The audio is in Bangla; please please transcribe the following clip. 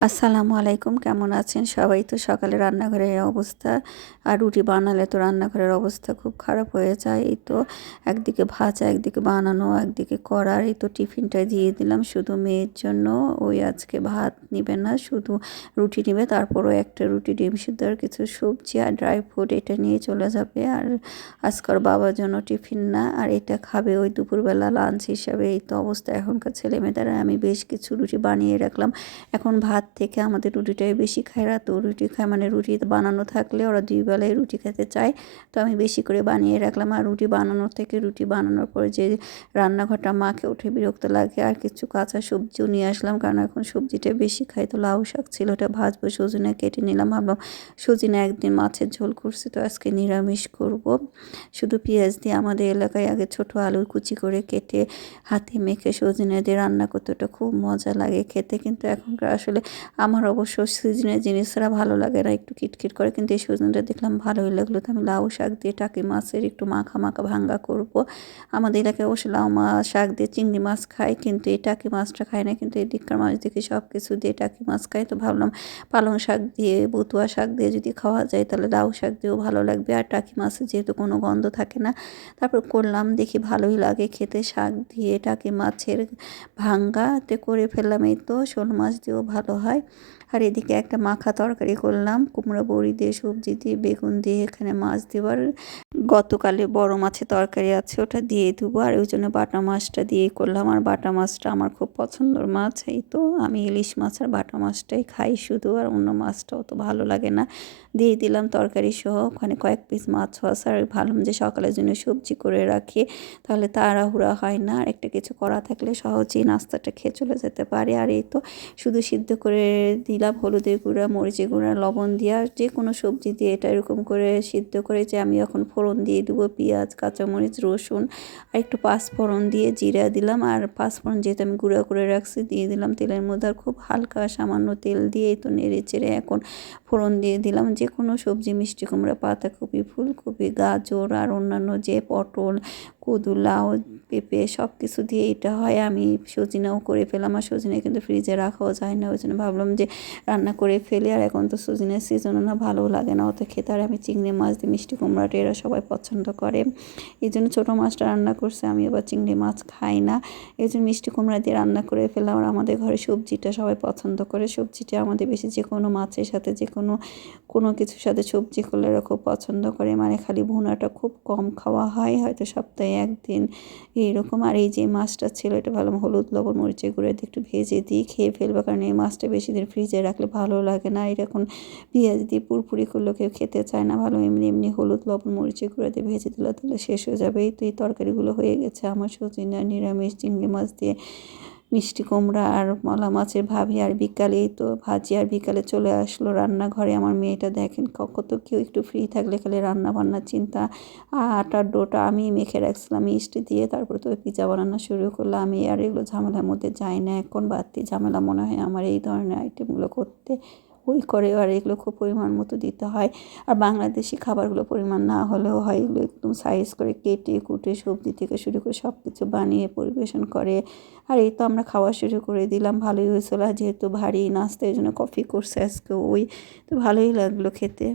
আসসালামু আলাইকুম, কেমন আছেন সবাই? তো সকালে রান্নাঘরের এই অবস্থা, আর রুটি বানালে তো রান্নাঘরের অবস্থা খুব খারাপ হয়ে যায়। এই তো একদিকে ভাজা, একদিকে বানানো, একদিকে করার। এই তো টিফিনটা দিয়ে দিলাম শুধু মেয়ের জন্য। ওই আজকে ভাত নিবে না, শুধু রুটি নিবে। তারপরও একটা রুটি, ডিম সিদ্ধ আর কিছু সবজি আর ড্রাই ফ্রুট এটা নিয়ে চলে যাবে। আর আজকার বাবার জন্য টিফিন না, আর এটা খাবে ওই দুপুরবেলা লাঞ্চ হিসাবে। এই তো অবস্থা এখনকার ছেলেমেয়েদের। আমি বেশ কিছু রুটি বানিয়ে রাখলাম। এখন ভাত থেকে আমাদের রুটিটাই বেশি খায়, রাতেও রুটি খায়, মানে রুটি বানানো থাকলে ওরা দুই বেলায় রুটি খেতে চায়। তো আমি বেশি করে বানিয়ে রাখলাম। আর রুটি বানানোর থেকে রুটি বানানোর পরে যে রান্নাঘরটা মাকে উঠে বিরক্ত লাগে। আর কিছু কাঁচা সবজিও নিয়ে আসলাম, কারণ এখন সবজিটা বেশি খাই। তো লাউ শাক ছিল, ওটা ভাজবো। সজনে কেটে নিলাম, ভাবলাম সজনে একদিন মাছের ঝোল করছি, তো আজকে নিরামিষ করব শুধু পেঁয়াজ দিয়ে। আমাদের এলাকায় আগে ছোট আলু কুচি করে কেটে হাতে মেখে সজনে দিয়ে রান্না করতে, ওটা খুব মজা লাগে খেতে। কিন্তু এখনকার আসলে আমার অবশ্য সিজনের জিনিসরা ভালো লাগে না, একটু কিটকিট করে। কিন্তু এই সজনেটা দেখলাম ভালোই লাগলো, তো আমি লাউ শাক দিয়ে টাকি মাছের একটু মাখা মাখা ভাঙ্গা করব। আমাদের এলাকায় অবশ্য লাউ শাক দিয়ে চিংড়ি মাছ খায়, কিন্তু এই টাকি মাছটা খায় না। কিন্তু এই দিককার মাছ দেখি সব কিছু দিয়ে টাকি মাছ খায়। তো ভাবলাম পালং শাক দিয়ে, বতুয়া শাক দিয়ে যদি খাওয়া যায় তাহলে লাউ শাক দিয়েও ভালো লাগবে। আর টাকি মাছের যেহেতু কোনো গন্ধ থাকে না, তারপর করলাম, দেখি ভালোই লাগে খেতে। শাক দিয়ে টাকি মাছের ভাঙ্গাতে করে ফেললাম। এই তো শোল মাছ দিয়েও ভালো হয়। আর এদিকে একটা মাখা তরকারি করলাম, কুমড়ো বড়ি দিয়ে, সবজি দিয়ে, বেগুন দিয়ে, এখানে মাছ দেওয়ার গতকালে বড় মাছের তরকারি আছে, ওটা দিয়ে দেবো। আর ওই জন্য বাটা মাছটা দিয়েই করলাম। আর বাটা মাছটা আমার খুব পছন্দের মাছ। এই তো আমি ইলিশ মাছ আর বাটা মাছটাই খাই শুধু, আর অন্য মাছটা অত ভালো লাগে না। দিয়ে দিলাম তরকারি সহ, ওখানে কয়েক পিস মাছ আছে। আর ভাবলাম যে সকালের জন্য সবজি করে রাখি, তাহলে তাড়াহুড়া হয় না। আর একটা কিছু করা থাকলে সহজেই নাস্তাটা খেয়ে চলে যেতে পারে। আর এই তো শুধু সিদ্ধ করে দিলাম হলুদের গুঁড়া, মরিচের গুঁড়া, লবণ দিয়া, যে কোনো সবজি দিয়ে এটা এরকম করে সিদ্ধ করে। যে আমি এখন ফোড়ন দিয়ে দেবো পেঁয়াজ, কাঁচামরিচ, রসুন আর একটু পাঁচফোড়ন দিয়ে জিরা দিলাম। আর পাঁচফোড়ন যেহেতু আমি গুঁড়া করে রাখছি দিয়ে দিলাম তেলের মধ্যে। আর খুব হালকা সামান্য তেল দিয়ে তো নেড়ে চেড়ে এখন ফোড়ন দিয়ে দিলাম যে কোনো সবজি, মিষ্টি কুমড়া, পাতাকপি, ফুলকপি, গাজর আর অন্যান্য যে পটল, কদু, লাউ, পেঁপে সব কিছু দিয়ে এটা হয়। আমি সজনেও করে ফেলাম। আর সজনে কিন্তু ফ্রিজে রাখাও যায় না, ওই জন্য ভাবলাম যে রান্না করে ফেলে। আর এখন তো সজনের সিজনও না, ভালো লাগে না অত খেতে। আর আমি চিংড়ি মাছ দিয়ে, মিষ্টি কুমড়াটা এরা সবাই পছন্দ করে, এই জন্য ছোটো মাছটা রান্না করছে। আমি আবার চিংড়ি মাছ খাই না, এই জন্য মিষ্টি কুমড়া দিয়ে রান্না করে ফেললাম। আর আমাদের ঘরে সবজিটা সবাই পছন্দ করে। সবজিটা আমাদের বেশি যে কোনো মাছের সাথে, যে কোনো কোনো কিছুর সাথে সবজি করলে এরা খুব পছন্দ করে। মানে খালি ভুনাটা খুব কম খাওয়া হয়, হয়তো সপ্তাহে একদিন এইরকম। আর এই যে মাছটা ছিল, এটা ভালো হলুদ, লবণ, মরিচের গুঁড়ো দিয়ে একটু ভেজে দিয়ে খেয়ে ফেলবো, কারণ এই মাছটা বেশি দিন ফ্রিজে রাখলে ভালো লাগে না। এটা এখন পেঁয়াজ দিয়ে পুরপুরি করলেও কেউ খেতে চায় না, ভালো এমনি এমনি হলুদ, লবণ, মরিচের গুঁড়ো দিয়ে ভেজে দিলে তাহলে শেষ হয়ে যাবে। এই তো এই তরকারিগুলো হয়ে গেছে আমার। সজনে, নিরামিষ, চিংড়ি মাছ দিয়ে, মিষ্টি কুমড়া আর মলা মাছের ভাবি। আর বিকালেই তো ভাজি। আর বিকালে চলে আসলো রান্নাঘরে আমার মেয়েটা। দেখেন কত কেউ একটু ফ্রি থাকলে খালি রান্না বান্নার চিন্তা। আটার ডোটা আমি মেখে রাখছিলাম ইস্ট দিয়ে, তারপর তো পিজা বানানো শুরু করলাম। আমি আর এগুলো ঝামেলার মধ্যে যাই না এখন, বাড়তি ঝামেলা মনে হয় আমার এই ধরনের আইটেমগুলো করতে। ওই করে, আর এগুলো খুব পরিমাণ মতো দিতে হয়। আর বাংলাদেশি খাবারগুলো পরিমাণ না হলেও হয়, এগুলো একদম সাইজ করে কেটে কুটে সবজি থেকে শুরু করে সব কিছু বানিয়ে পরিবেশন করে। আর এই তো আমরা খাওয়া শুরু করে দিলাম। ভালোই হয়েছিল, যেহেতু ভারী নাস্তা এই জন্য কফি করছে আজকে ওই, তো ভালোই লাগলো খেতে।